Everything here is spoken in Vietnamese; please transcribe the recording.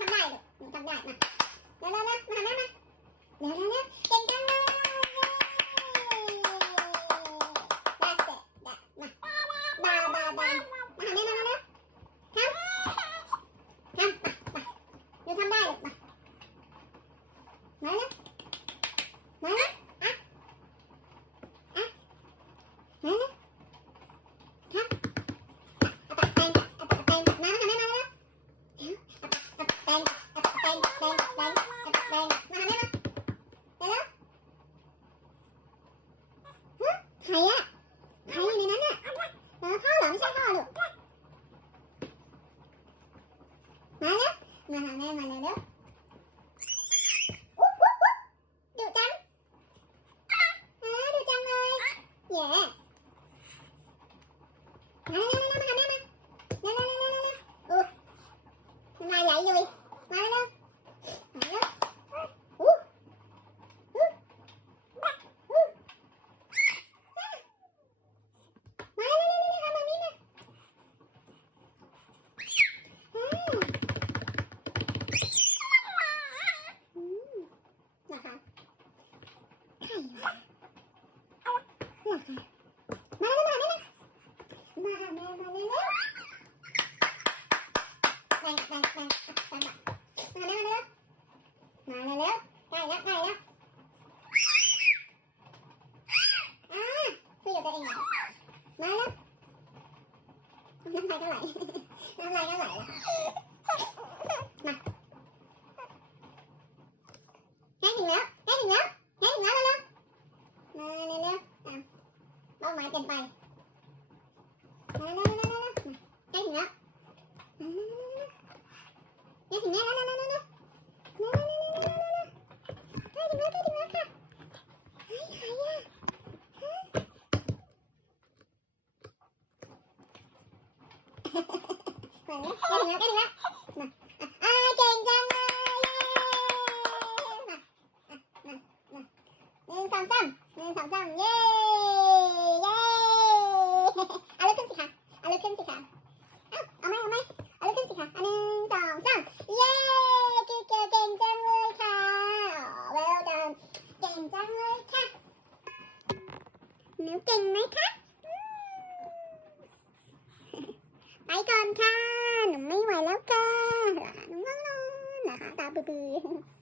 ทำได้หนูทำได้มา ใครอะใครอยู่ในนั้นอะเออพ่อเหรอไม่ใช่พ่อหรอกมาแล้ว มาหาแม่มาแล้วดุจังเออดุจังเลยแย่มาแล้วมาหาแม่มาแล้วแล้วแล้วแล้วโอ้มาไหลเลยมาแล้ว đây đây đây xong rồi nữa nữa mà nữa nữa đây nữa đây nữa à bây giờ tôi đi nào mà nữa nắm tay cái lại nắm tay cái lại mà cái gì nữa cái gì nữa cái gì nữa nữa nữa nữa nữa à bao mãi tiền bài 네, 감사합니다. 네, 감사합니다. 예! หมิวเก่งไหมคะ ไปก่อนค่ะ หนูไม่ไหวแล้วค่ะหนูง่วงนอนนะคะตาบื้อ